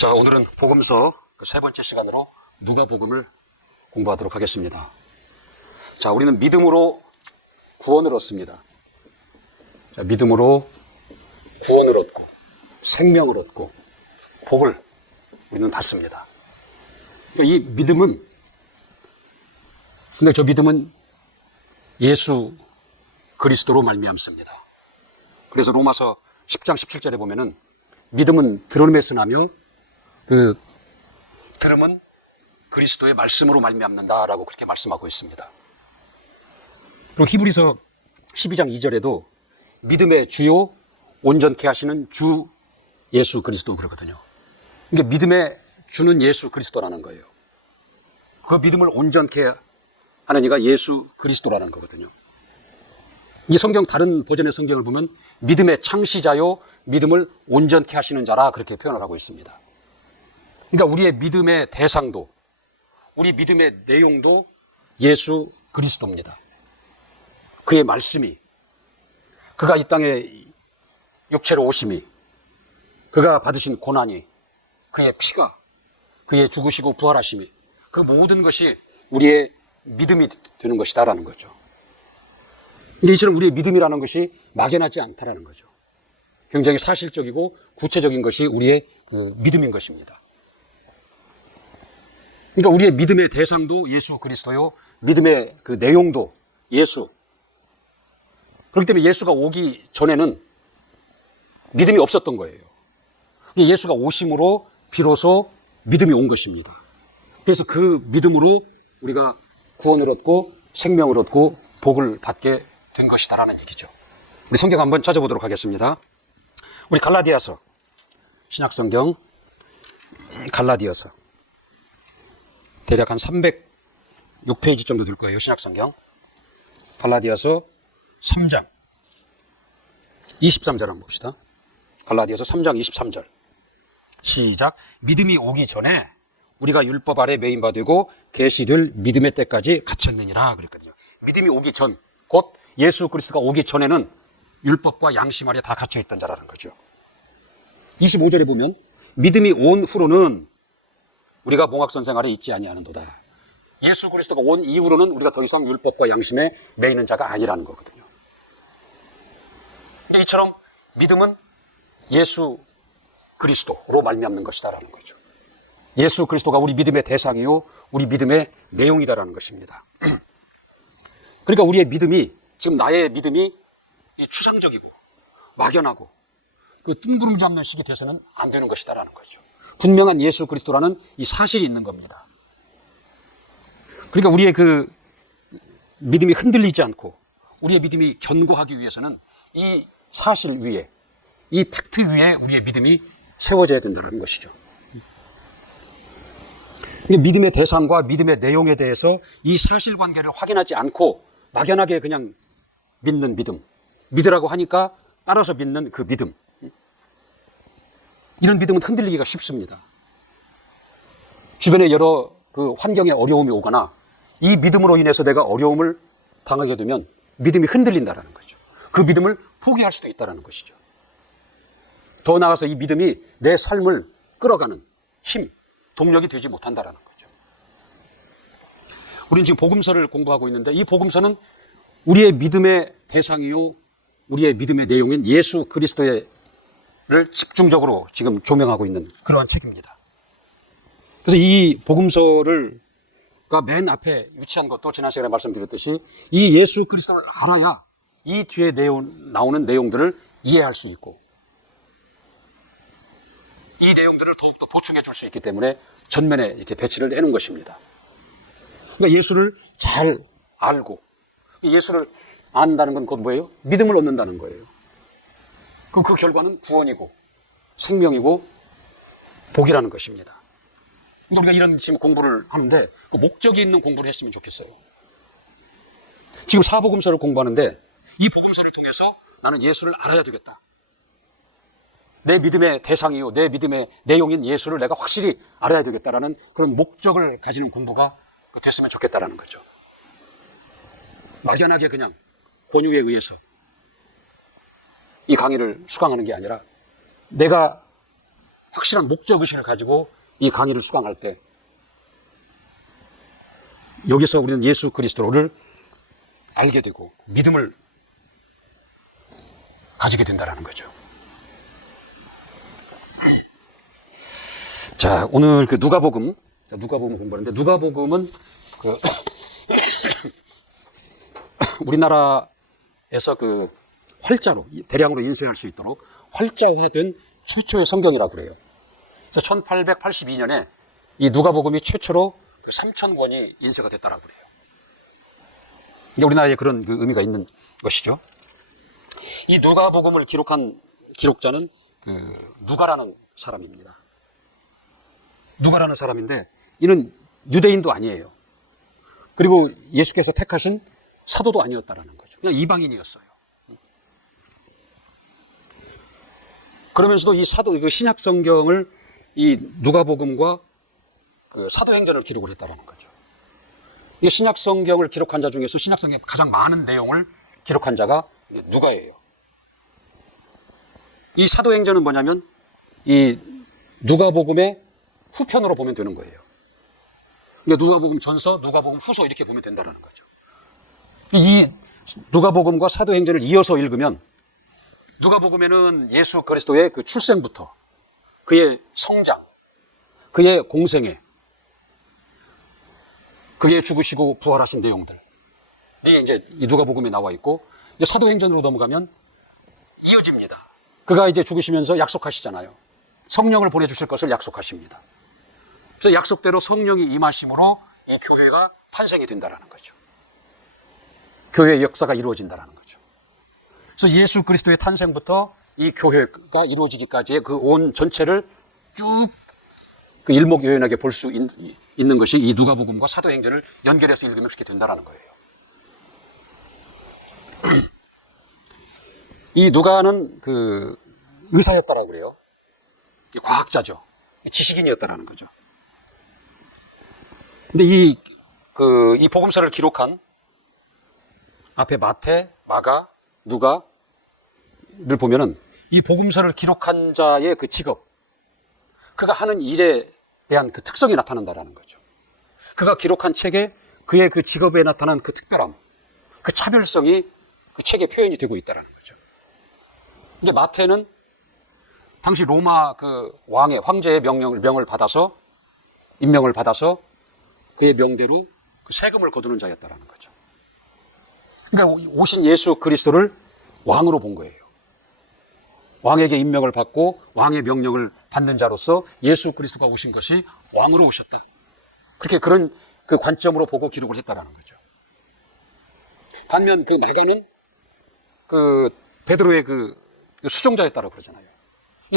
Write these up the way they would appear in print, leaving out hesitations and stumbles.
자, 오늘은 복음서 세 번째 시간으로 누가복음을 공부하도록 하겠습니다. 자, 우리는 믿음으로 구원을 얻습니다. 자, 믿음으로 구원을 얻고 생명을 얻고 복을 우리는 받습니다. 그러니까 이 믿음은, 근데 저 믿음은 예수 그리스도로 말미암습니다. 그래서 로마서 10장 17절에 보면은 믿음은 들음에서 나며 그 들음은 그리스도의 말씀으로 말미암는다라고 그렇게 말씀하고 있습니다. 그리고 히브리서 12장 2절에도 믿음의 주요 온전케 하시는 주 예수 그리스도 그러거든요. 그러니까 믿음의 주는 예수 그리스도라는 거예요. 그 믿음을 온전케 하는 이가 예수 그리스도라는 거거든요. 이 성경 다른 버전의 성경을 보면 믿음의 창시자요 믿음을 온전케 하시는 자라 그렇게 표현을 하고 있습니다. 그러니까 우리의 믿음의 대상도 우리 믿음의 내용도 예수 그리스도입니다. 그의 말씀이, 그가 이 땅에 육체로 오심이, 그가 받으신 고난이, 그의 피가, 그의 죽으시고 부활하심이, 그 모든 것이 우리의 믿음이 되는 것이다라는 거죠. 근데 이처럼 우리의 믿음이라는 것이 막연하지 않다라는 거죠. 굉장히 사실적이고 구체적인 것이 우리의 그 믿음인 것입니다. 그러니까 우리의 믿음의 대상도 예수 그리스도요, 믿음의 그 내용도 예수. 그렇기 때문에 예수가 오기 전에는 믿음이 없었던 거예요. 예수가 오심으로 비로소 믿음이 온 것입니다. 그래서 그 믿음으로 우리가 구원을 얻고 생명을 얻고 복을 받게 된 것이다라는 얘기죠. 우리 성경 한번 찾아보도록 하겠습니다. 우리 갈라디아서, 신약성경 갈라디아서 대략 한 306페이지 정도 될 거예요. 신약성경 갈라디아서 3장 23절 한번 봅시다. 갈라디아서 3장 23절 시작. 믿음이 오기 전에 우리가 율법 아래 매인바 되고 계시를 믿음의 때까지 갇혔느니라 그랬거든요. 믿음이 오기 전, 곧 예수 그리스도가 오기 전에는 율법과 양심 아래 다 갇혀있던 자라는 거죠. 25절에 보면 믿음이 온 후로는 우리가 몽학선생 아래 있지 아니하는도다. 예수 그리스도가 온 이후로는 우리가 더 이상 율법과 양심에 매이는 자가 아니라는 거거든요. 근데 이처럼 믿음은 예수 그리스도로 말미암는 것이다라는 거죠. 예수 그리스도가 우리 믿음의 대상이요 우리 믿음의 내용이다라는 것입니다. 그러니까 우리의 믿음이, 지금 나의 믿음이 추상적이고 막연하고 그 뜬구름 잡는 식이 돼서는 안 되는 것이다라는 거죠. 분명한 예수 그리스도라는 이 사실이 있는 겁니다. 그러니까 우리의 그 믿음이 흔들리지 않고 우리의 믿음이 견고하기 위해서는 이 사실 위에, 이 팩트 위에 우리의 믿음이 세워져야 된다는 것이죠. 믿음의 대상과 믿음의 내용에 대해서 이 사실관계를 확인하지 않고 막연하게 그냥 믿는 믿음, 믿으라고 하니까 따라서 믿는 그 믿음, 이런 믿음은 흔들리기가 쉽습니다. 주변에 여러 그 환경에 어려움이 오거나 이 믿음으로 인해서 내가 어려움을 당하게 되면 믿음이 흔들린다는 거죠. 그 믿음을 포기할 수도 있다는 것이죠. 더 나아가서 이 믿음이 내 삶을 끌어가는 힘, 동력이 되지 못한다는 거죠. 우리는 지금 복음서를 공부하고 있는데 이 복음서는 우리의 믿음의 대상이요 우리의 믿음의 내용인 예수 그리스도를 집중적으로 지금 조명하고 있는 그러한 책입니다. 그래서 이 복음서를 맨 앞에 위치한 것도 지난 시간에 말씀드렸듯이 이 예수 그리스도를 알아야 이 뒤에 나오는 내용들을 이해할 수 있고 이 내용들을 더욱더 보충해 줄 수 있기 때문에 전면에 이렇게 배치를 해놓은 것입니다. 그러니까 예수를 잘 알고 예수를 안다는 건 그건 뭐예요? 믿음을 얻는다는 거예요. 그 결과는 구원이고 생명이고 복이라는 것입니다. 우리가 이런 지금 공부를 하는데 그 목적이 있는 공부를 했으면 좋겠어요. 지금 사복음서를 공부하는데 이 복음서를 통해서 나는 예수를 알아야 되겠다. 내 믿음의 대상이요 내 믿음의 내용인 예수를 내가 확실히 알아야 되겠다라는 그런 목적을 가지는 공부가 됐으면 좋겠다라는 거죠. 막연하게 그냥 권유에 의해서 이 강의를 수강하는 게 아니라 내가 확실한 목적의식을 가지고 이 강의를 수강할 때 여기서 우리는 예수 그리스도를 알게 되고 믿음을 가지게 된다는 거죠. 자, 오늘 그 누가복음 공부하는데, 누가복음은 그 우리나라에서 그 활자로 대량으로 인쇄할 수 있도록 활자화된 최초의 성경이라고 그래요. 그래서 1882년에 이 누가복음이 최초로 그 3,000권이 인쇄가 됐다라고 그래요. 이게 우리나라에 그런 그 의미가 있는 것이죠. 이 누가복음을 기록한 기록자는 그 누가라는 사람입니다. 누가라는 사람인데 이는 유대인도 아니에요. 그리고 예수께서 택하신 사도도 아니었다라는 거죠. 그냥 이방인이었어요. 그러면서도 이 그 신약 성경을 이 누가복음과 그 사도행전을 기록을 했다라는 거죠. 이 신약 성경을 기록한 자 중에서 신약 성경의 가장 많은 내용을 기록한 자가 누가예요. 이 사도행전은 뭐냐면 이 누가복음의 후편으로 보면 되는 거예요. 그러니까 누가복음 전서, 누가복음 후서 이렇게 보면 된다는 거죠. 이 누가복음과 사도행전을 이어서 읽으면 누가복음에는 예수 그리스도의 그 출생부터 그의 성장, 그의 공생애, 그의 죽으시고 부활하신 내용들 이게 이제 이 누가복음에 나와 있고, 이제 사도행전으로 넘어가면 이어집니다. 그가 이제 죽으시면서 약속하시잖아요. 성령을 보내주실 것을 약속하십니다. 그래서 약속대로 성령이 임하심으로 이 교회가 탄생이 된다는 거죠. 교회의 역사가 이루어진다는 거죠. 그래서 예수 그리스도의 탄생부터 이 교회가 이루어지기까지의 그 온 전체를 쭉 그 일목요연하게 볼 수 있는 것이 이 누가복음과 사도행전을 연결해서 읽으면 그렇게 된다는 거예요. 이 누가는 그 의사였다라고 그래요. 과학자죠. 지식인이었다라는 거죠. 근데 이 복음서를 기록한 앞에 마태, 마가, 누가를 보면은 이 복음서를 기록한 자의 그 직업, 그가 하는 일에 대한 그 특성이 나타난다라는 거죠. 그가 기록한 책에 그의 그 직업에 나타난 그 특별함, 그 차별성이 그 책에 표현이 되고 있다라는 거죠. 이제 마태는 당시 로마 그 황제의 임명을 받아서 그의 명대로 그 세금을 거두는 자였다라는 거죠. 그러니까 오신 예수 그리스도를 왕으로 본 거예요. 왕에게 임명을 받고 왕의 명령을 받는 자로서 예수 그리스도가 오신 것이 왕으로 오셨다. 그렇게 그런 그 관점으로 보고 기록을 했다라는 거죠. 반면 그 마가는 그 베드로의 그 수종자였다고 그러잖아요.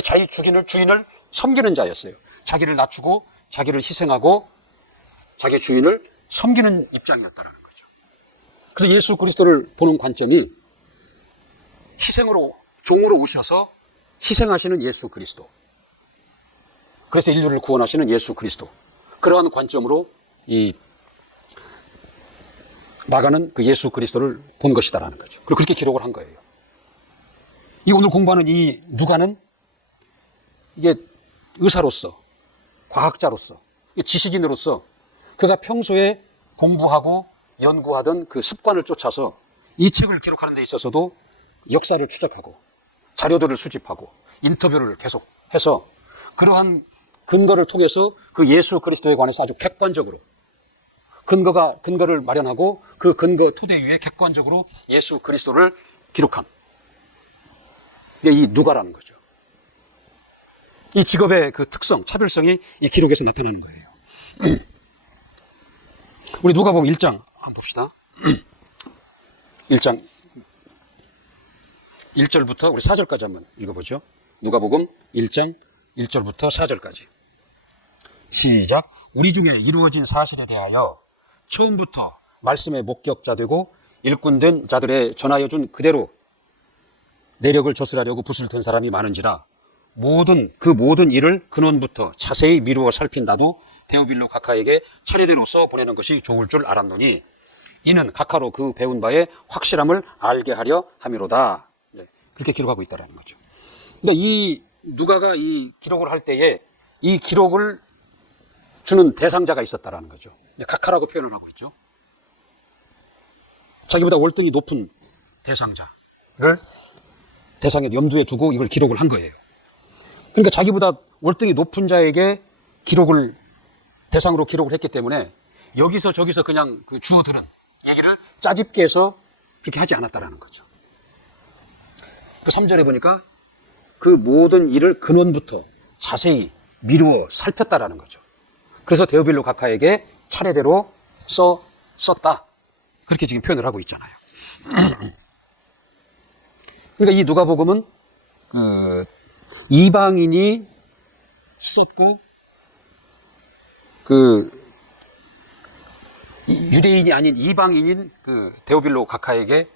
자기 주인을 섬기는 자였어요. 자기를 낮추고 자기를 희생하고 자기 주인을 섬기는 입장이었다는 거죠. 그래서 예수 그리스도를 보는 관점이 종으로 오셔서 희생하시는 예수 그리스도. 그래서 인류를 구원하시는 예수 그리스도. 그러한 관점으로 이 마가는 그 예수 그리스도를 본 것이다라는 거죠. 그리고 그렇게 기록을 한 거예요. 이 오늘 공부하는 이 누가는 이게 의사로서, 과학자로서, 지식인으로서 그가 평소에 공부하고 연구하던 그 습관을 쫓아서 이 책을 기록하는 데 있어서도 역사를 추적하고 자료들을 수집하고 인터뷰를 계속해서 그러한 근거를 통해서 그 예수 그리스도에 관해서 아주 객관적으로 근거를 마련하고 그 근거 토대 위에 객관적으로 예수 그리스도를 기록한 게 이 누가라는 거죠. 이 직업의 그 특성, 차별성이 이 기록에서 나타나는 거예요. 우리 누가복음 1장 한번 봅시다. 1장 1절부터 우리 4절까지 한번 읽어보죠. 누가복음 1장 1절부터 4절까지. 시작. 우리 중에 이루어진 사실에 대하여 처음부터 말씀의 목격자 되고 일꾼된 자들의 전하여 준 그대로 내력을 조술하려고 붓을 든 사람이 많은지라 그 모든 일을 근원부터 자세히 미루어 살핀 나도 데오빌로 각하에게 차례대로서 보내는 것이 좋을 줄 알았노니 이는 각하로 그 배운 바의 확실함을 알게 하려 함이로다. 네, 그렇게 기록하고 있다는 거죠. 그러니까 이 누가가 이 기록을 할 때에 이 기록을 주는 대상자가 있었다라는 거죠. 각하라고 표현을 하고 있죠. 자기보다 월등히 높은 대상자를 대상에 염두에 두고 이걸 기록을 한 거예요. 그러니까 자기보다 월등히 높은 자에게 대상으로 기록을 했기 때문에 여기서 저기서 그냥 그 주어들은 얘기를 짜집게 해서 그렇게 하지 않았다라는 거죠. 그 3절에 보니까 그 모든 일을 근원부터 자세히 미루어 살폈다라는 거죠. 그래서 데오빌로 각하에게 차례대로 썼다. 그렇게 지금 표현을 하고 있잖아요. 그러니까 이 누가복음은 이방인이 썼고 유대인이 아닌 이방인인 데오빌로 각하에게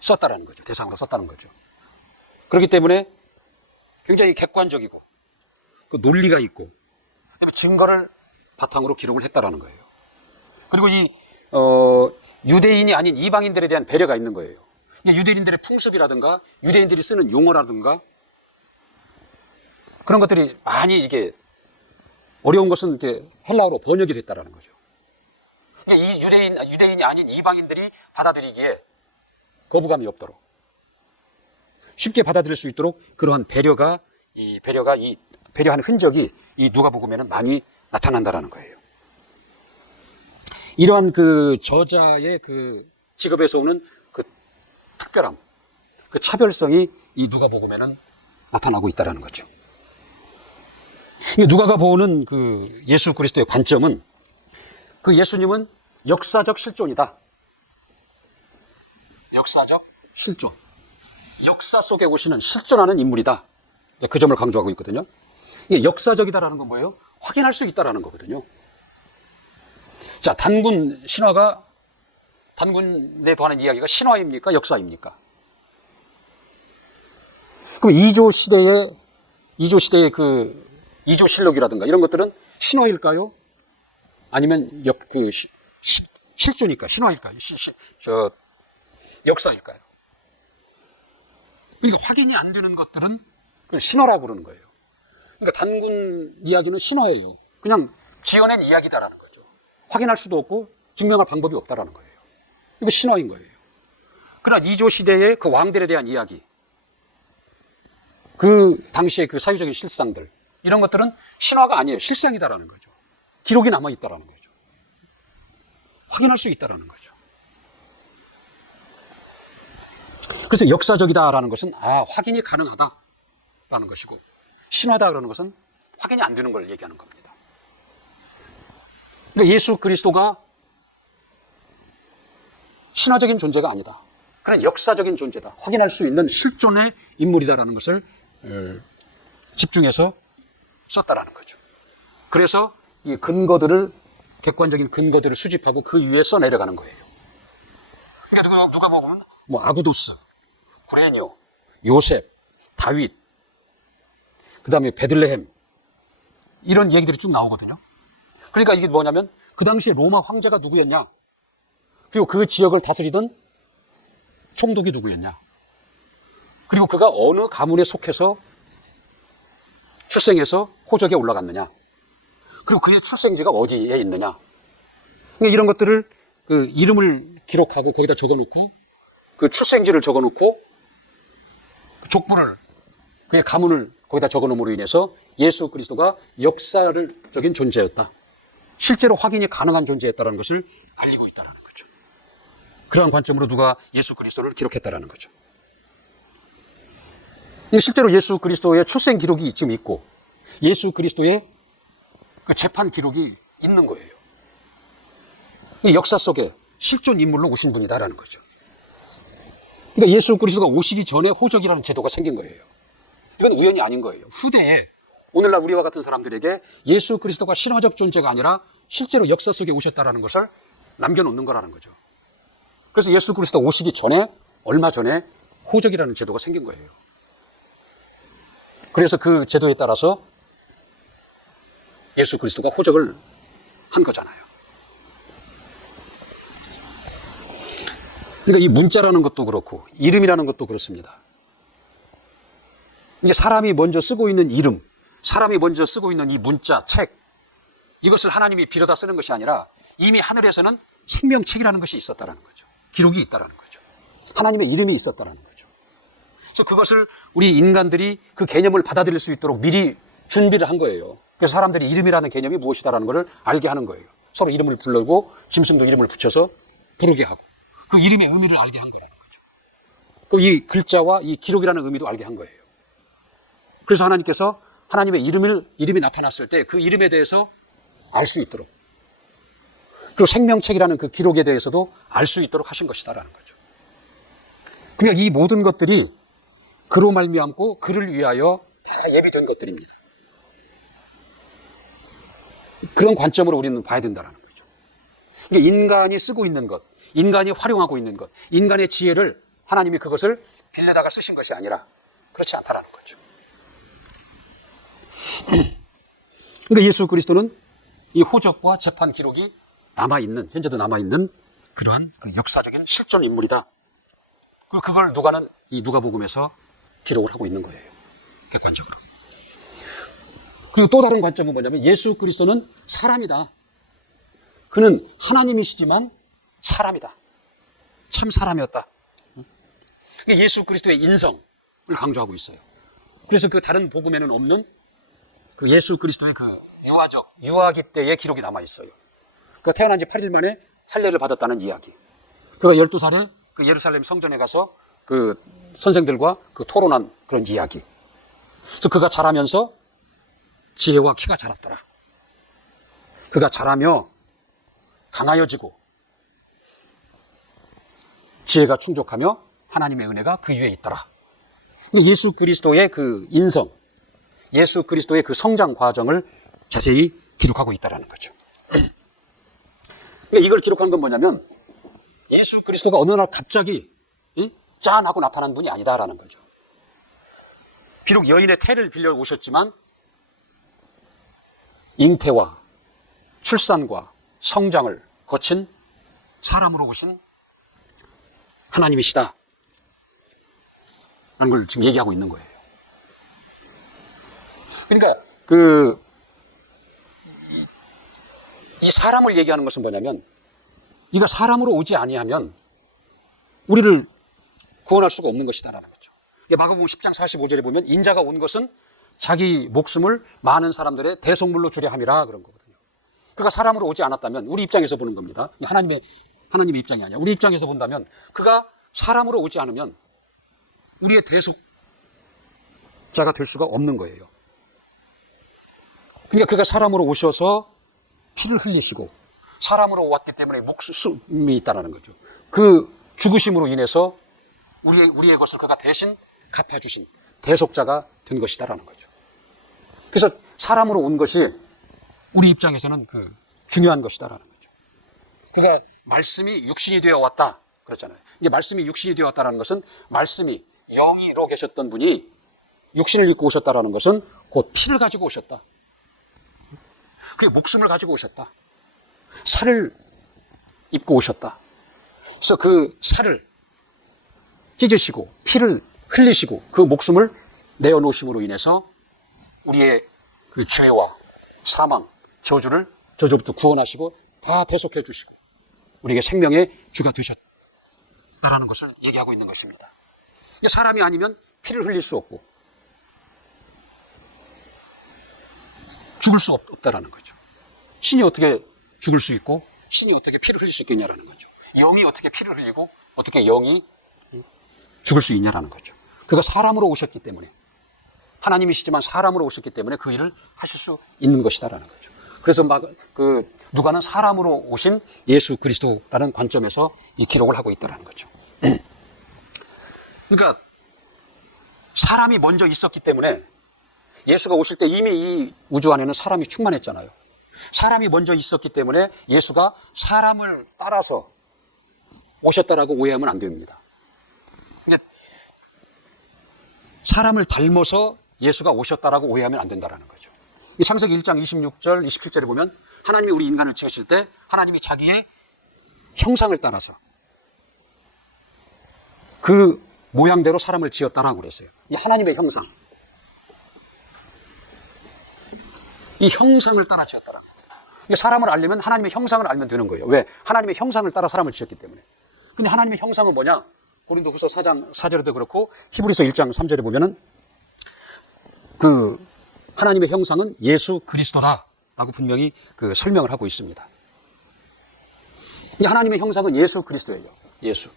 썼다라는 거죠. 대상으로 썼다는 거죠. 그렇기 때문에 굉장히 객관적이고 논리가 있고 증거를 바탕으로 기록을 했다라는 거예요. 그리고 이 유대인이 아닌 이방인들에 대한 배려가 있는 거예요. 유대인들의 풍습이라든가 유대인들이 쓰는 용어라든가 그런 것들이 많이 이게 어려운 것은 이렇게 헬라어로 번역이 됐다라는 거죠. 이 유대인이 아닌 이방인들이 받아들이기에 거부감이 없도록 쉽게 받아들일 수 있도록 그러한 배려하는 흔적이 이 누가복음에는 많이 나타난다라는 거예요. 이러한 그 저자의 그 직업에서 오는 그 특별함, 그 차별성이 이 누가복음에는 나타나고 있다라는 거죠. 누가가 보는 그 예수 그리스도의 관점은 그 예수님은 역사적 실존이다. 역사적 실존. 역사 속에 오시는 실존하는 인물이다. 그 점을 강조하고 있거든요. 이게 역사적이다라는 건 뭐예요? 확인할 수 있다라는 거거든요. 자, 단군에 더하는 이야기가 신화입니까? 역사입니까? 그럼 이조 시대의 이조실록이라든가 이런 것들은 신화일까요? 아니면 실존일까요? 신화일까요? 역사일까요? 그러니까 확인이 안 되는 것들은 신화라고 그러는 거예요. 그러니까 단군 이야기는 신화예요. 그냥 지어낸 이야기다라는 거죠. 확인할 수도 없고 증명할 방법이 없다라는 거예요. 이거 신화인 거예요. 그러나 이조 시대의 그 왕들에 대한 이야기, 그 당시의 그 사회적인 실상들, 이런 것들은 신화가 아니에요. 실상이다라는 거죠. 기록이 남아있다라는 거죠. 확인할 수 있다라는 거죠. 그래서 역사적이다라는 것은 확인이 가능하다라는 것이고, 신화다라는 것은 확인이 안 되는 걸 얘기하는 겁니다. 그러니까 예수 그리스도가 신화적인 존재가 아니다. 그냥 역사적인 존재다. 확인할 수 있는 실존의 인물이다라는 것을 집중해서 썼다라는 거죠. 그래서 이 객관적인 근거들을 수집하고 그 위에 써내려가는 거예요. 그러니까 누가 보면 아구도스, 구레뇨, 요셉, 다윗, 그 다음에 베들레헴, 이런 얘기들이 쭉 나오거든요. 그러니까 이게 뭐냐면 그 당시에 로마 황제가 누구였냐, 그리고 그 지역을 다스리던 총독이 누구였냐, 그리고 그가 어느 가문에 속해서 출생해서 호적에 올라갔느냐, 그리고 그의 출생지가 어디에 있느냐, 그러니까 이런 것들을 그 이름을 기록하고 거기다 적어놓고 그 출생지를 적어놓고 족보를, 그의 가문을 거기다 적어놓음으로 인해서 예수 그리스도가 역사적인 존재였다, 실제로 확인이 가능한 존재였다는 것을 알리고 있다는 거죠. 그러한 관점으로 누가 예수 그리스도를 기록했다는 거죠. 실제로 예수 그리스도의 출생 기록이 지금 있고 예수 그리스도의 그 재판 기록이 있는 거예요. 이 역사 속에 실존 인물로 오신 분이다라는 거죠. 그러니까 예수 그리스도가 오시기 전에 호적이라는 제도가 생긴 거예요. 이건 우연이 아닌 거예요. 후대에 오늘날 우리와 같은 사람들에게 예수 그리스도가 신화적 존재가 아니라 실제로 역사 속에 오셨다라는 것을 남겨놓는 거라는 거죠. 그래서 예수 그리스도 오시기 전에, 얼마 전에 호적이라는 제도가 생긴 거예요. 그래서 그 제도에 따라서 예수 그리스도가 호적을 한 거잖아요. 그러니까 이 문자라는 것도 그렇고 이름이라는 것도 그렇습니다. 이게 사람이 먼저 쓰고 있는 이름, 사람이 먼저 쓰고 있는 이 문자, 책, 이것을 하나님이 빌어다 쓰는 것이 아니라 이미 하늘에서는 생명책이라는 것이 있었다라는 거죠. 기록이 있다라는 거죠. 하나님의 이름이 있었다라는 거죠. 그래서 그것을 우리 인간들이 그 개념을 받아들일 수 있도록 미리 준비를 한 거예요. 그래서 사람들이 이름이라는 개념이 무엇이다라는 것을 알게 하는 거예요. 서로 이름을 부르고 짐승도 이름을 붙여서 부르게 하고 그 이름의 의미를 알게 한 거라는 거죠. 또 이 글자와 이 기록이라는 의미도 알게 한 거예요. 그래서 하나님께서 하나님의 이름이 나타났을 때 그 이름에 대해서 알 수 있도록, 그리고 생명책이라는 그 기록에 대해서도 알 수 있도록 하신 것이다라는 거죠. 그러니까 이 모든 것들이 그로 말미암고 그를 위하여 다 예비된 것들입니다. 그런 관점으로 우리는 봐야 된다는 거죠. 그러니까 인간이 쓰고 있는 것, 인간이 활용하고 있는 것, 인간의 지혜를 하나님이 그것을 빌려다가 쓰신 것이 아니라 그렇지 않다라는 거죠. 그러니까 예수 그리스도는 이 호적과 재판 기록이 남아있는, 현재도 남아있는 그러한 그 역사적인 실존 인물이다. 그리고 그걸 누가는 이 누가복음에서 기록을 하고 있는 거예요. 객관적으로. 그리고 또 다른 관점은 뭐냐면 예수 그리스도는 사람이다. 그는 하나님이시지만 사람이다. 참 사람이었다. 예수 그리스도의 인성을 강조하고 있어요. 그래서 그 다른 복음에는 없는 그 예수 그리스도의 그 유아기 때의 기록이 남아있어요. 그 태어난 지 8일 만에 할례를 받았다는 이야기. 그가 12살에 그 예루살렘 성전에 가서 그 선생들과 그 토론한 그런 이야기. 그래서 그가 자라면서 지혜와 키가 자랐더라. 그가 자라며 강하여지고 지혜가 충족하며 하나님의 은혜가 그 위에 있더라. 예수 그리스도의 그 인성, 예수 그리스도의 그 성장 과정을 자세히 기록하고 있다는 거죠. 이걸 기록한 건 뭐냐면 예수 그리스도가 어느 날 갑자기 짠 하고 나타난 분이 아니다라는 거죠. 비록 여인의 태를 빌려 오셨지만 잉태와 출산과 성장을 거친 사람으로 오신 하나님이시다 라는 걸 지금 얘기하고 있는 거예요. 그러니까 이 사람을 얘기하는 것은 뭐냐면 이가 사람으로 오지 아니하면 우리를 구원할 수가 없는 것이다라는 거죠. 마가복음 10장 45절에 보면 인자가 온 것은 자기 목숨을 많은 사람들의 대속물로 주려 함이라 그런 거거든요. 그가 사람으로 오지 않았다면 우리 입장에서 보는 겁니다. 하나님의 입장이 아니야. 우리 입장에서 본다면 그가 사람으로 오지 않으면 우리의 대속자가 될 수가 없는 거예요. 그러니까 그가 사람으로 오셔서 피를 흘리시고 사람으로 왔기 때문에 목숨이 있다는 거죠. 그 죽으심으로 인해서 우리의 것을 그가 대신 갚아주신 대속자가 된 것이다라는 거죠. 그래서 사람으로 온 것이 우리 입장에서는 그 중요한 것이다라는 거죠. 그가 말씀이 육신이 되어 왔다 그랬잖아요. 이제 말씀이 육신이 되어 왔다라는 것은 말씀이 영이로 계셨던 분이 육신을 입고 오셨다라는 것은 곧 피를 가지고 오셨다. 그의 목숨을 가지고 오셨다. 살을 입고 오셨다. 그래서 그 살을 찢으시고 피를 흘리시고 그 목숨을 내어놓으심으로 인해서 우리의 그 죄와 사망, 저주부터 구원하시고 다 대속해 주시고 우리에게 생명의 주가 되셨다라는 것을 얘기하고 있는 것입니다. 사람이 아니면 피를 흘릴 수 없고 죽을 수 없다라는 거죠. 신이 어떻게 죽을 수 있고 신이 어떻게 피를 흘릴 수 있겠냐라는 거죠. 영이 어떻게 피를 흘리고 어떻게 영이 죽을 수 있냐라는 거죠. 그가 사람으로 오셨기 때문에 하나님이시지만 사람으로 오셨기 때문에 그 일을 하실 수 있는 것이다라는 거죠. 그래서 누가는 사람으로 오신 예수 그리스도라는 관점에서 이 기록을 하고 있다라는 거죠. 그러니까 사람이 먼저 있었기 때문에 예수가 오실 때 이미 이 우주 안에는 사람이 충만했잖아요. 사람이 먼저 있었기 때문에 예수가 사람을 따라서 오셨다라고 오해하면 안 됩니다. 근데 사람을 닮아서 예수가 오셨다라고 오해하면 안 된다는 거죠. 창세기 1장 26절, 27절에 보면 하나님이 우리 인간을 지으실 때 하나님이 자기의 형상을 따라서 그 모양대로 사람을 지었다라고 그랬어요. 이 하나님의 형상. 이 형상을 따라 지었다라는 거예요. 그러니까 사람을 알려면 하나님의 형상을 알면 되는 거예요. 왜? 하나님의 형상을 따라 사람을 지었기 때문에. 근데 하나님의 형상은 뭐냐? 고린도후서 4장 4절에도 그렇고 히브리서 1장 3절에 보면은 그 하나님의 형상은 예수 그리스도다라고 분명히 그 설명을 하고 있습니다. 하나님의 형상은 예수 그리스도예요. 예수.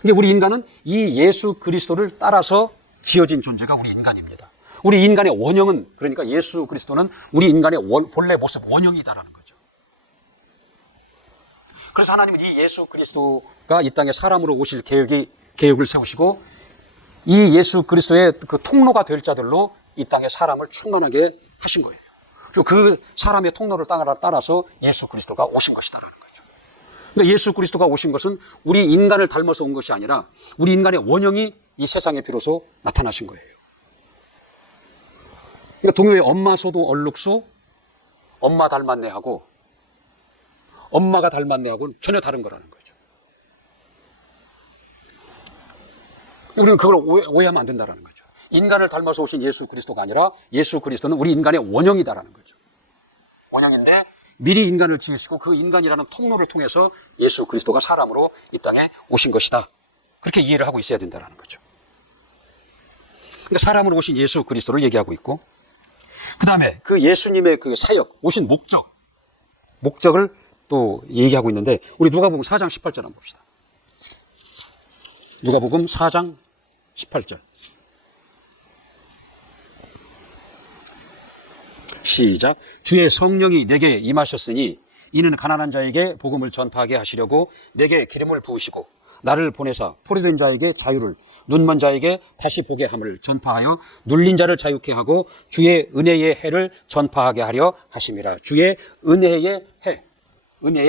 근데 우리 인간은 이 예수 그리스도를 따라서 지어진 존재가 우리 인간입니다. 우리 인간의 원형은, 그러니까 예수 그리스도는 우리 인간의 본래 모습, 원형이다라는 거죠. 그래서 하나님은 이 예수 그리스도가 이 땅에 사람으로 오실 계획을 세우시고 이 예수 그리스도의 그 통로가 될 자들로 이 땅에 사람을 충만하게 하신 거예요. 그리고 그 사람의 통로를 따라서 예수 그리스도가 오신 것이다라는 거죠. 그러니까 예수 그리스도가 오신 것은 우리 인간을 닮아서 온 것이 아니라 우리 인간의 원형이 이 세상에 비로소 나타나신 거예요. 그러니까 동요의 엄마소도 얼룩소, 엄마 닮았네 하고 엄마가 닮았네 하고는 전혀 다른 거라는 거죠. 우리는 그걸 오해하면 안 된다는 거죠. 인간을 닮아서 오신 예수 그리스도가 아니라 예수 그리스도는 우리 인간의 원형이다라는 거죠. 원형인데 미리 인간을 지으시고 그 인간이라는 통로를 통해서 예수 그리스도가 사람으로 이 땅에 오신 것이다. 그렇게 이해를 하고 있어야 된다는 거죠. 그러니까 사람으로 오신 예수 그리스도를 얘기하고 있고, 그 다음에 그 예수님의 그 사역, 오신 목적을 또 얘기하고 있는데, 우리 누가복음 4장 18절 한번 봅시다. 누가복음 4장 18절. 시작. 주의 성령이 내게 임하셨으니 이는 가난한 자에게 복음을 전파하게 하시려고 내게 기름을 부으시고 나를 보내사 포로된 자에게 자유를, 눈먼 자에게 다시 보게 함을 전파하여 눌린 자를 자유케 하고 주의 은혜의 해를 전파하게 하려 하심이라. 주의 은혜의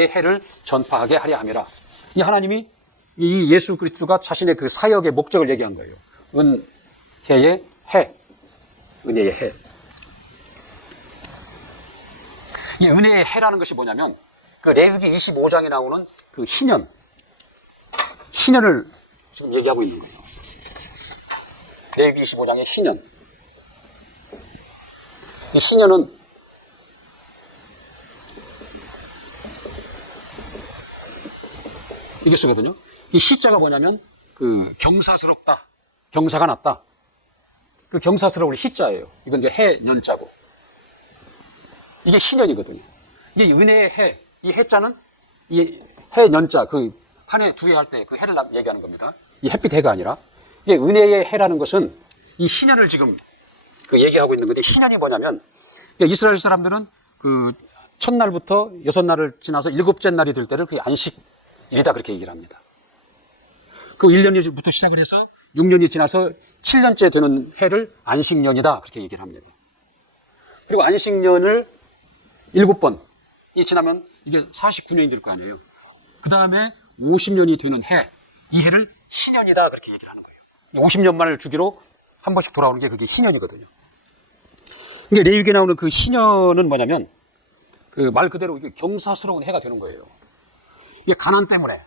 해를 전파하게 하려 함이라. 이 하나님이 이 예수 그리스도가 자신의 그 사역의 목적을 얘기한 거예요. 은혜의 해. 이 은혜의 해라는 것이 뭐냐면 그 레위기 25장에 나오는 그 희년을 지금 얘기하고 있는 거예요. 레위기 25장의 희년. 이 희년은 이게 쓰거든요. 이 시자가 뭐냐면 그 경사스럽다, 경사가 났다. 그 경사스러운 희자예요. 이건 이제 해년자고. 이게 희년이거든요. 이게 은혜의 해. 이 해자는 이 해년자, 그 한 해, 두 해 할 때 그 해를 얘기하는 겁니다. 이 햇빛 해가 아니라. 이게 은혜의 해라는 것은 이 희년을 지금 그 얘기하고 있는 건데, 희년이 뭐냐면 이스라엘 사람들은 그 첫날부터 6날을 지나서 7째 날이 될 때를 그게 안식일이다 그렇게 얘기를 합니다. 그 1년부터 시작을 해서 6년이 지나서 7년째 되는 해를 안식년이다 그렇게 얘기를 합니다. 그리고 안식년을 7번이 지나면 이게 49년이 될 거 아니에요. 그 다음에 50년이 되는 해, 이 해를 희년이다 그렇게 얘기를 하는 거예요. 50년만을 주기로 한 번씩 돌아오는 게 그게 희년이거든요. 그러니까 레위기에 나오는 그 희년은 뭐냐면 그 말 그대로 이게 경사스러운 해가 되는 거예요. 이게 가난 때문에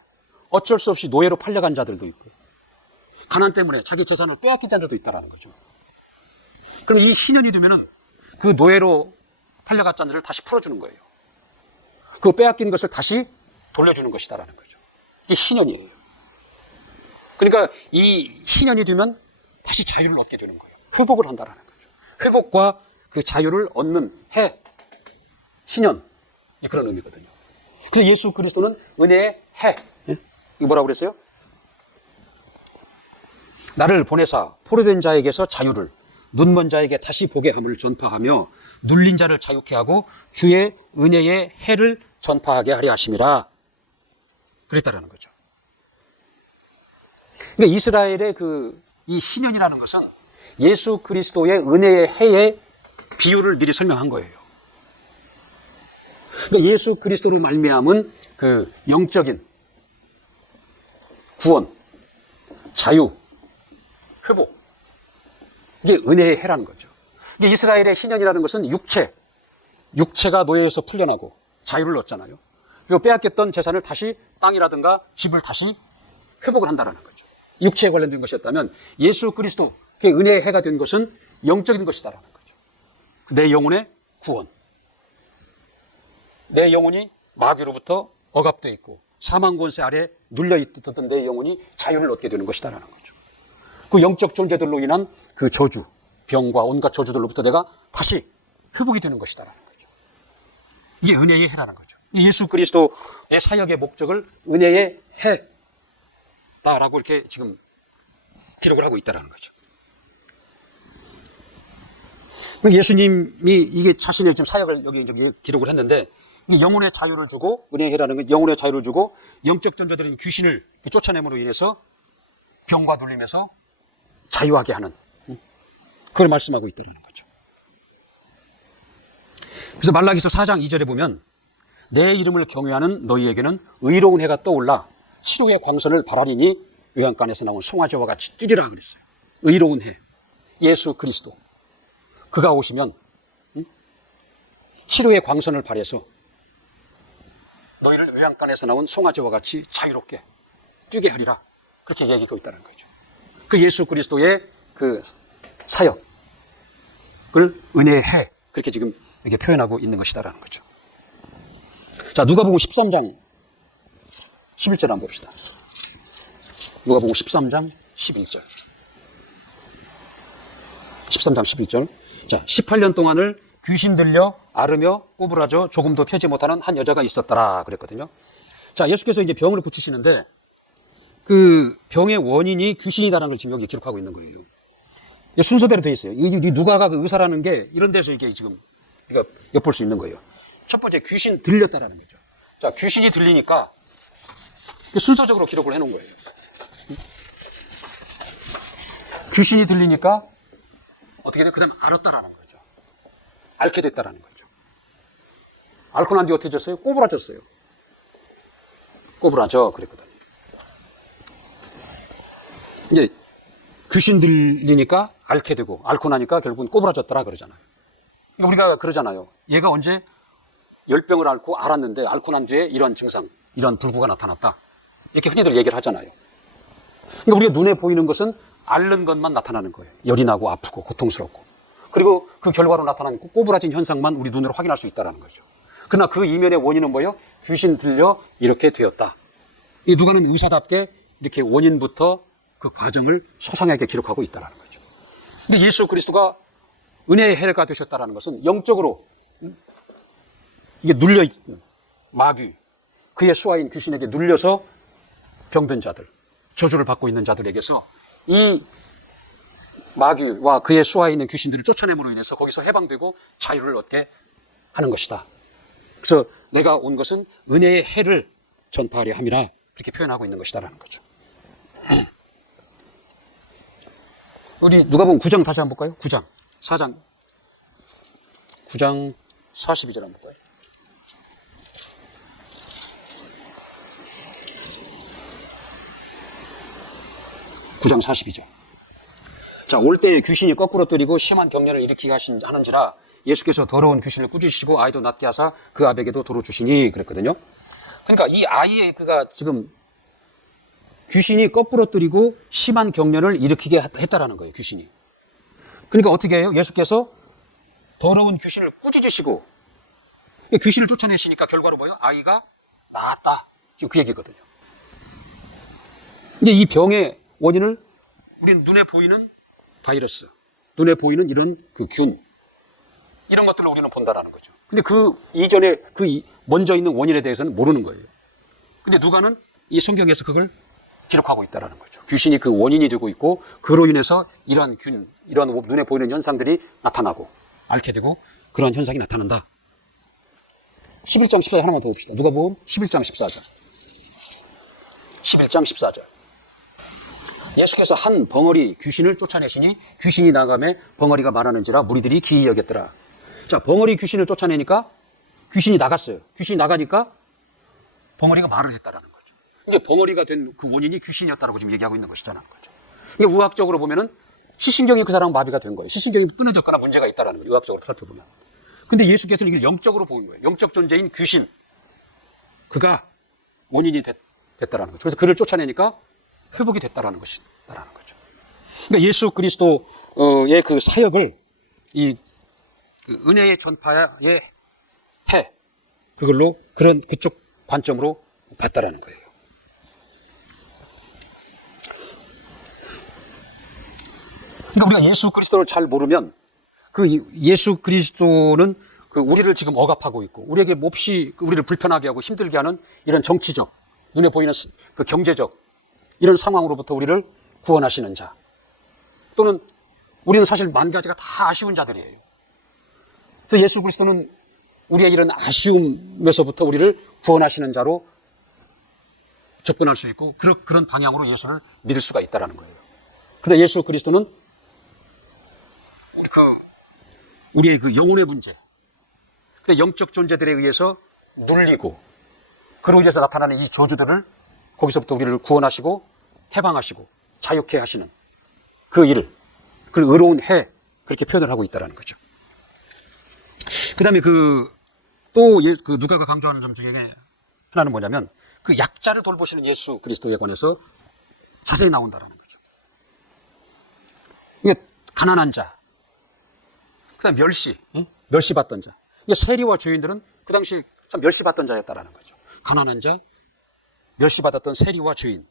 어쩔 수 없이 노예로 팔려간 자들도 있고, 가난 때문에 자기 재산을 빼앗긴 자들도 있다는 거죠. 그럼 이 희년이 되면은 그 노예로 팔려간 자들을 다시 풀어주는 거예요. 그 빼앗긴 것을 다시 돌려주는 것이다라는 거죠. 이게 희년이에요. 그러니까 이 희년이 되면 다시 자유를 얻게 되는 거예요. 회복을 한다라는 거죠. 회복과 그 자유를 얻는 해, 희년, 그런 의미거든요. 그래서 예수 그리스도는 은혜의 해. 이거 뭐라고 그랬어요? 나를 보내사 포로된 자에게서 자유를, 눈먼 자에게 다시 보게 함을 전파하며 눌린 자를 자유케 하고 주의 은혜의 해를 전파하게 하려 하심이라. 그랬다라는 거죠. 그러니까 이스라엘의 이 희년이라는 것은 예수 그리스도의 은혜의 해의 비유를 미리 설명한 거예요. 그러니까 예수 그리스도로 말미암은 그 영적인 구원, 자유, 회복, 이게 은혜의 해라는 거죠. 이게 이스라엘의 희년이라는 것은 육체가 노예에서 풀려나고 자유를 얻잖아요. 그리고 빼앗겼던 재산을 다시 땅이라든가 집을 다시 회복을 한다는 거죠. 육체에 관련된 것이었다면 예수 그리스도, 그 은혜의 해가 된 것은 영적인 것이다라는 거죠. 내 영혼의 구원, 내 영혼이 마귀로부터 억압되어 있고 사망 권세 아래 눌려 있던 내 영혼이 자유를 얻게 되는 것이다라는 거죠. 그 영적 존재들로 인한 그 저주, 병과 온갖 저주들로부터 내가 다시 회복이 되는 것이다라는 거죠. 이게 은혜의 해라는 거죠. 예수 그리스도의 사역의 목적을 은혜의 해다라고 이렇게 지금 기록을 하고 있다라는 거죠. 예수님이 이게 자신의 지금 사역을 여기 기록을 했는데, 영혼의 자유를 주고, 은혜의 해라는 건 영혼의 자유를 주고, 영적 존재들인 귀신을 쫓아냄으로 인해서 병과 눌림에서 자유하게 하는, 그걸 말씀하고 있다는 거죠. 그래서 말라기서 4장 2절에 보면, 내 이름을 경외하는 너희에게는 의로운 해가 떠올라 치료의 광선을 발하리니 요한간에서 나온 송아지와 같이 뛰리라 그랬어요. 의로운 해, 예수 그리스도. 그가 오시면 치료의 광선을 발해서 너희를 외양간에서 나온 송아지와 같이 자유롭게 뛰게 하리라. 그렇게 얘기하고 있다는 거죠. 그 예수 그리스도의 그 사역을 은혜의 해, 그렇게 지금 이렇게 표현하고 있는 것이다라는 거죠. 자, 누가복음 13장 11절 한번 봅시다. 누가복음 13장 11절. 13장 11절. 자, 18년 동안을 귀신 들려 앓으며 꼬부라져 조금도 펴지 못하는 한 여자가 있었더라 그랬거든요. 자, 예수께서 이제 병을 고치시는데 그 병의 원인이 귀신이다라는 걸 지금 여기 기록하고 있는 거예요. 순서대로 되어 있어요. 이 누가가 그 의사라는 게 이런 데서 이게 지금 우리가 엿볼 수 있는 거예요. 첫 번째, 귀신 들렸다라는 거죠. 자, 귀신이 들리니까 순서적으로 기록을 해놓은 거예요. 귀신이 들리니까 어떻게 돼? 그 다음에 알았다라는 거죠. 앓게 됐다라는 거죠. 앓고 난 뒤 어떻게 됐어요? 꼬부라졌어요. 꼬부라져 그랬거든요. 이제 귀신 들리니까 앓게 되고, 앓고 나니까 결국은 꼬부라졌더라 그러잖아요. 우리가 그러잖아요. 얘가 언제 열병을 앓고 알았는데, 앓고 난 뒤에 이런 증상, 이런 불구가 나타났다. 이렇게 흔히들 얘기를 하잖아요. 그러니까 우리가 눈에 보이는 것은 앓는 것만 나타나는 거예요. 열이 나고 아프고 고통스럽고. 그리고 그 결과로 나타난 꼬부라진 현상만 우리 눈으로 확인할 수 있다는 거죠. 그러나 그 이면의 원인은 뭐예요? 귀신 들려 이렇게 되었다. 이 누가는 의사답게 이렇게 원인부터 그 과정을 소상하게 기록하고 있다는 거죠. 근데 예수 그리스도가 은혜의 해가 되셨다는 것은 영적으로 이게 눌려있는 마귀, 그의 수하인 귀신에게 눌려서 병든 자들, 저주를 받고 있는 자들에게서 이 마귀와 그의 수하에 있는 귀신들을 쫓아냄으로 인해서 거기서 해방되고 자유를 얻게 하는 것이다. 그래서 내가 온 것은 은혜의 해를 전파하려 함이라, 그렇게 표현하고 있는 것이다라는 거죠. 우리 누가복음 9장 다시 한번 볼까요? 9장, 4장, 9장 42절 한번 볼까요? (9장 42절) 자, 올 때에 귀신이 거꾸로 때리고 심한 경련을 일으키게 하는지라 예수께서 더러운 귀신을 꾸짖으시고 아이도 낫게 하사 그 아베게도 도로 주시니 그랬거든요. 그러니까 이 아이의 그가 지금 귀신이 거꾸로 때리고 심한 경련을 일으키게 했다라는 거예요, 귀신이. 그러니까 어떻게 해요? 예수께서 더러운 귀신을 꾸짖으시고 귀신을 쫓아내시니까 결과로 뭐예요? 아이가 나았다. 지금 그 얘기거든요. 근데 이 병의 원인을 우리는 눈에 보이는 바이러스, 눈에 보이는 이런 그 균, 이런 것들을 우리는 본다라는 거죠. 근데 그 이전에 먼저 있는 원인에 대해서는 모르는 거예요. 근데 누가는 이 성경에서 그걸 기록하고 있다라는 거죠. 귀신이 그 원인이 되고 있고, 그로 인해서 이러한 균, 이러한 눈에 보이는 현상들이 나타나고 앓게 되고 그러한 현상이 나타난다. 11장 14절 하나만 더 봅시다. 누가복음 11장 14절. 11장 14절. 예수께서 한 벙어리 귀신을 쫓아내시니 귀신이 나가매 벙어리가 말하는지라 무리들이 기이 여겼더라. 자, 벙어리 귀신을 쫓아내니까 귀신이 나갔어요. 귀신이 나가니까 벙어리가 말을 했다라는 거죠. 이게 벙어리가 된 그 원인이 귀신이었다라고 지금 얘기하고 있는 것이잖아요. 이게 의학적으로 보면은 시신경이 그 사람 마비가 된 거예요. 시신경이 끊어졌거나 문제가 있다라는 거예요. 의학적으로 살펴보면. 근데 예수께서는 이걸 영적으로 보인 거예요. 영적 존재인 귀신, 그가 원인이 됐다라는 거죠. 그래서 그를 쫓아내니까 회복이 됐다라는 것이다라는 거죠. 그러니까 예수 그리스도의 그 사역을 이 은혜의 전파의 해, 그걸로 그쪽 관점으로 봤다라는 거예요. 그러니까 우리가 예수 그리스도를 잘 모르면 그 예수 그리스도는 그 우리를 지금 억압하고 있고 우리에게 몹시 우리를 불편하게 하고 힘들게 하는 이런 정치적, 눈에 보이는 그 경제적 이런 상황으로부터 우리를 구원하시는 자, 또는 우리는 사실 만 가지가 다 아쉬운 자들이에요. 그래서 예수 그리스도는 우리의 이런 아쉬움에서부터 우리를 구원하시는 자로 접근할 수 있고 그런 방향으로 예수를 믿을 수가 있다는 거예요. 그런데 예수 그리스도는 우리의 그 영혼의 문제, 영적 존재들에 의해서 눌리고 그로 인해서 나타나는 이 저주들을 거기서부터 우리를 구원하시고 해방하시고 자유케 하시는 그 일을, 그 의로운 해, 그렇게 표현을 하고 있다는 거죠. 그 다음에 또 누가가 강조하는 점 중에 하나는 뭐냐면 그 약자를 돌보시는 예수 그리스도에 관해서 자세히 나온다는 거죠. 이게 가난한 자, 그 다음에 멸시받던 자. 세리와 죄인들은 그 당시 참 멸시받던 자였다라는 거죠. 가난한 자, 멸시받았던 세리와 죄인.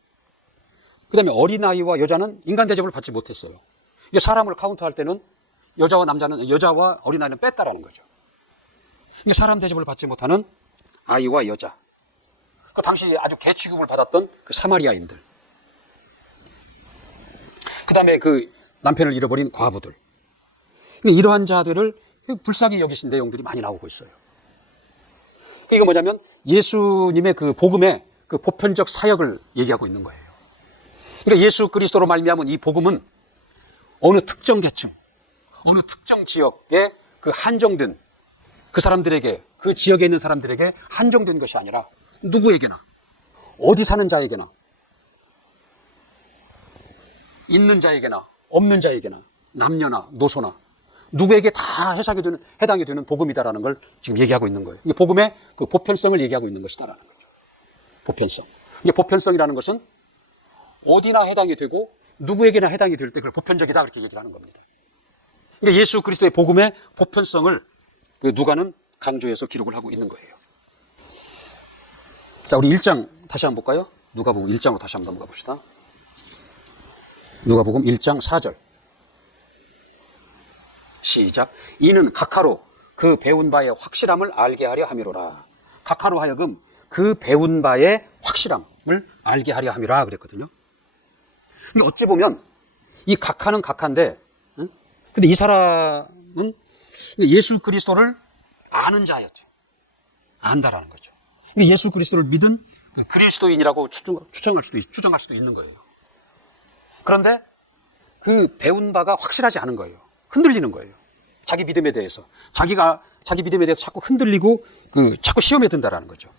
그 다음에 어린아이와 여자는 인간 대접을 받지 못했어요. 이게 사람을 카운트할 때는 여자와 어린아이는 뺐다라는 거죠. 이게 사람 대접을 받지 못하는 아이와 여자. 그 당시 아주 개취급을 받았던 그 사마리아인들. 그 다음에 그 남편을 잃어버린 과부들. 이러한 자들을 불쌍히 여기신 내용들이 많이 나오고 있어요. 이거 뭐냐면 예수님의 그 복음의 그 보편적 사역을 얘기하고 있는 거예요. 그러니까 예수 그리스도로 말미암은 이 복음은 어느 특정 계층, 어느 특정 지역에 그 한정된 그 사람들에게, 그 지역에 있는 사람들에게 한정된 것이 아니라 누구에게나, 어디 사는 자에게나, 있는 자에게나 없는 자에게나, 남녀나 노소나 누구에게 다 해당이 되는 복음이다라는 걸 지금 얘기하고 있는 거예요. 이게 복음의 그 보편성을 얘기하고 있는 것이다라는 거죠. 보편성. 이게 보편성이라는 것은 어디나 해당이 되고 누구에게나 해당이 될 때 그걸 보편적이다 그렇게 얘기를 하는 겁니다. 그러니까 예수 그리스도의 복음의 보편성을 누가는 강조해서 기록을 하고 있는 거예요. 자, 우리 1장 다시 한번 볼까요? 누가복음 1장으로 다시 한번 넘어가 봅시다. 누가복음 1장 4절. 시작. 이는 각하로 그 배운 바의 확실함을 알게 하려 함이로라. 각하로 하여금 그 배운 바의 확실함을 알게 하려 함이라 그랬거든요. 근데 어찌 보면 이 각하는 각하인데, 근데 이 사람은 예수 그리스도를 아는 자였죠. 안다라는 거죠. 예수 그리스도를 믿은 그리스도인이라고 추정할 수도 있는 거예요. 그런데 그 배운 바가 확실하지 않은 거예요. 흔들리는 거예요. 자기 믿음에 대해서. 자기 믿음에 대해서 자꾸 흔들리고, 자꾸 시험에 든다라는 거죠.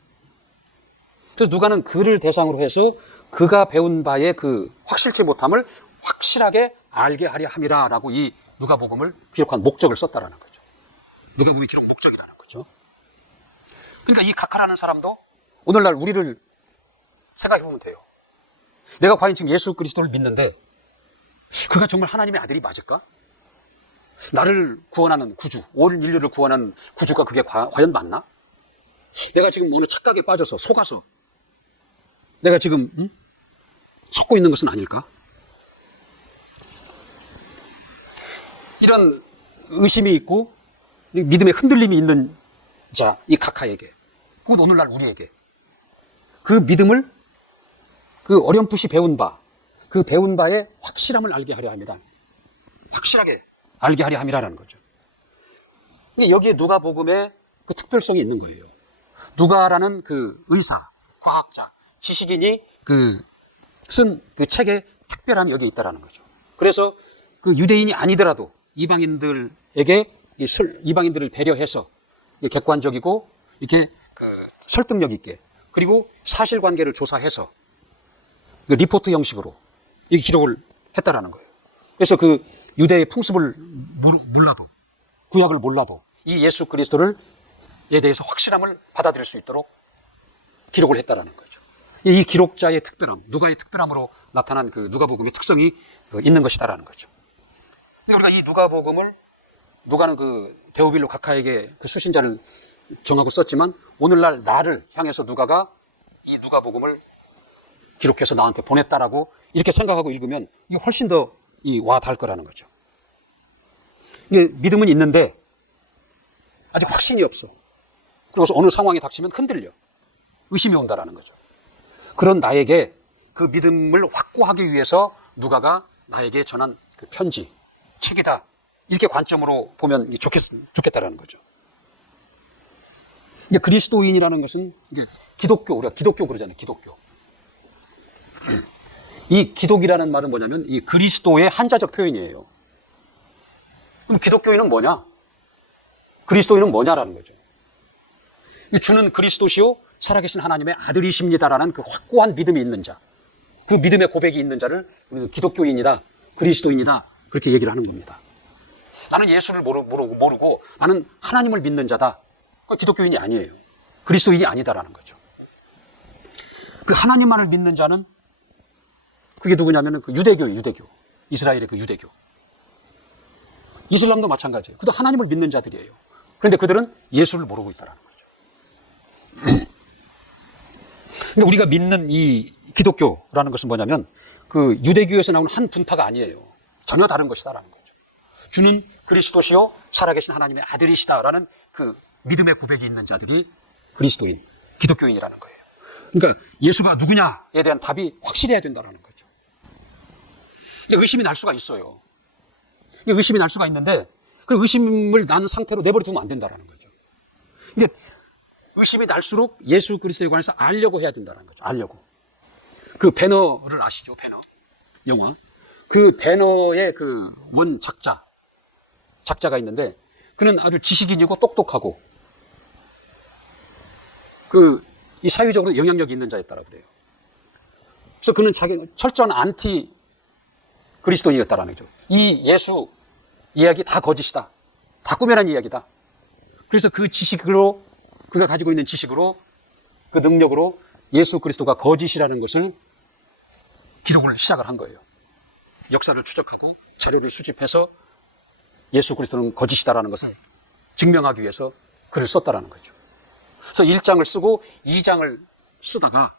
그래서 누가는 그를 대상으로 해서 그가 배운 바의 그 확실치 못함을 확실하게 알게 하려 함이라라고 이 누가복음을 기록한 목적을 썼다라는 거죠. 누가복음의 기록 목적이라는 거죠. 그러니까 이 각하라는 사람도 오늘날 우리를 생각해 보면 돼요. 내가 과연 지금 예수 그리스도를 믿는데 그가 정말 하나님의 아들이 맞을까? 나를 구원하는 구주, 온 인류를 구원하는 구주가 그게 과연 맞나? 내가 지금 어느 착각에 빠져서 속아서 내가 지금 속고 있는 것은 아닐까? 이런 의심이 있고 믿음의 흔들림이 있는 자, 이 각하에게, 혹은 오늘날 우리에게 그 믿음을 그 어렴풋이 배운 바, 그 배운 바의 확실함을 알게 하려 합니다. 확실하게 알게 하려 함이라는 거죠. 여기에 누가복음의 그 특별성이 있는 거예요. 누가라는 그 의사, 과학자, 지식인이 쓴 그 책의 특별함이 여기에 있다라는 거죠. 그래서 그 유대인이 아니더라도 이방인들을 배려해서 객관적이고 이렇게 설득력 있게, 그리고 사실관계를 조사해서 리포트 형식으로 이렇게 기록을 했다라는 거예요. 그래서 그 유대의 풍습을 몰라도, 구약을 몰라도 이 예수 그리스도에 대해서 확실함을 받아들일 수 있도록 기록을 했다라는 거죠. 이 기록자의 특별함, 누가의 특별함으로 나타난 그 누가복음의 특성이 있는 것이다라는 거죠. 그러니까 우리가 이 누가복음을, 누가는 그 데오빌로 각하에게 그 수신자를 정하고 썼지만 오늘날 나를 향해서 누가가 이 누가복음을 기록해서 나한테 보냈다라고 이렇게 생각하고 읽으면 이게 훨씬 더 와 닿을 거라는 거죠. 이게 믿음은 있는데 아직 확신이 없어. 그래서 어느 상황이 닥치면 흔들려. 의심이 온다라는 거죠. 그런 나에게 그 믿음을 확고하기 위해서 누가가 나에게 전한 그 편지, 책이다. 이렇게 관점으로 보면 좋겠다라는 거죠. 이게 그리스도인이라는 것은 이게 기독교, 우리가 기독교 그러잖아요. 기독교. 이 기독이라는 말은 뭐냐면 이 그리스도의 한자적 표현이에요. 그럼 기독교인은 뭐냐? 그리스도인은 뭐냐라는 거죠. 주는 그리스도시요 살아계신 하나님의 아들이십니다라는 그 확고한 믿음이 있는 자, 그 믿음의 고백이 있는 자를 우리는 기독교인이다, 그리스도인이다 그렇게 얘기를 하는 겁니다. 나는 예수를 모르고 나는 하나님을 믿는 자다. 그 기독교인이 아니에요. 그리스도인이 아니다라는 거죠. 그 하나님만을 믿는 자는 그게 누구냐면 그 유대교예요. 유대교. 이스라엘의 그 유대교. 이슬람도 마찬가지예요. 그도 하나님을 믿는 자들이에요. 그런데 그들은 예수를 모르고 있다는 거죠. 근데 우리가 믿는 이 기독교라는 것은 뭐냐면 그 유대교에서 나오는 한 분파가 아니에요. 전혀 다른 것이다라는 거죠. 주는 그리스도시요 살아계신 하나님의 아들이시다라는 그 믿음의 고백이 있는 자들이 그리스도인, 기독교인이라는 거예요. 그러니까 예수가 누구냐에 대한 답이 확실해야 된다는 거죠. 의심이 날 수가 있어요. 의심이 날 수가 있는데 그 의심을 난 상태로 내버려 두면 안 된다는 거죠. 이게 의심이 날수록 예수 그리스도에 관해서 알려고 해야 된다는 거죠. 알려고. 그 배너를 아시죠? 배너. 영화. 그 배너의 그 원 작자가 있는데 그는 아주 지식인이고 똑똑하고 이 사회적으로 영향력이 있는 자였다라고 그래요. 그래서 그는 자기 철저한 안티 그리스도인이었다라는 거죠. 이 예수 이야기 다 거짓이다. 다 꾸며낸 이야기다. 그래서 그 지식으로 그가 가지고 있는 지식으로 그 능력으로 예수 그리스도가 거짓이라는 것을 기록을 시작을 한 거예요. 역사를 추적하고 자료를 수집해서 예수 그리스도는 거짓이다라는 것을 증명하기 위해서 글을 썼다라는 거죠. 그래서 1장을 쓰고 2장을 쓰다가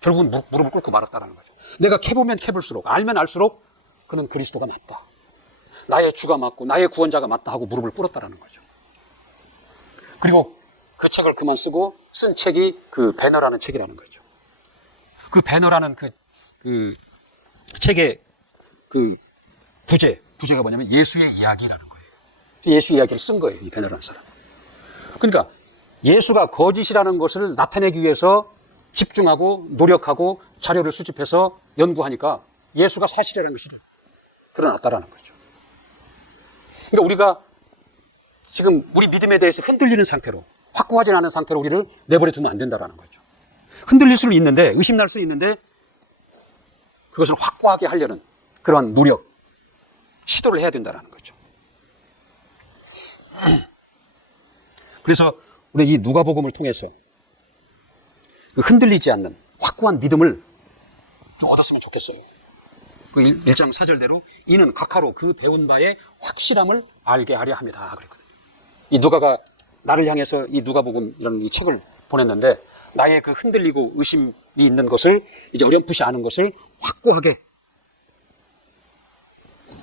결국은 무릎을 꿇고 말았다라는 거죠. 내가 캐보면 캐볼수록 알면 알수록 그는 그리스도가 맞다. 나의 주가 맞고 나의 구원자가 맞다 하고 무릎을 꿇었다라는 거죠. 그리고 그 책을 그만 쓰고 쓴 책이 그 배너라는 책이라는 거죠. 그 배너라는 그 책의 그 부제가 뭐냐면 예수의 이야기라는 거예요. 예수 이야기를 쓴 거예요. 이 배너라는 사람. 그러니까 예수가 거짓이라는 것을 나타내기 위해서 집중하고 노력하고 자료를 수집해서 연구하니까 예수가 사실이라는 것이 드러났다라는 거죠. 그러니까 우리가 지금 우리 믿음에 대해서 흔들리는 상태로 확고하지 않은 상태로 우리를 내버려 두면 안 된다는 거죠. 흔들릴 수는 있는데 의심날 수 있는데 그것을 확고하게 하려는 그런 노력, 시도를 해야 된다는 거죠. 그래서 우리 이 누가복음을 통해서 그 흔들리지 않는 확고한 믿음을 좀 얻었으면 좋겠어요. 그 1장 4절대로 이는 각하로 그 배운 바의 확실함을 알게 하려 합니다. 그랬거든요. 이 누가가 나를 향해서 이 누가복음이라는 이 책을 보냈는데 나의 그 흔들리고 의심이 있는 것을 이제 어렴풋이 아는 것을 확고하게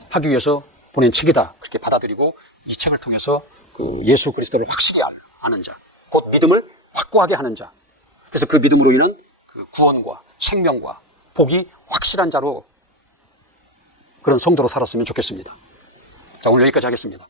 하기 위해서 보낸 책이다. 그렇게 받아들이고 이 책을 통해서 그 예수 그리스도를 확실히 아는 자, 곧 믿음을 확고하게 하는 자. 그래서 그 믿음으로 인한 그 구원과 생명과 복이 확실한 자로 그런 성도로 살았으면 좋겠습니다. 자, 오늘 여기까지 하겠습니다.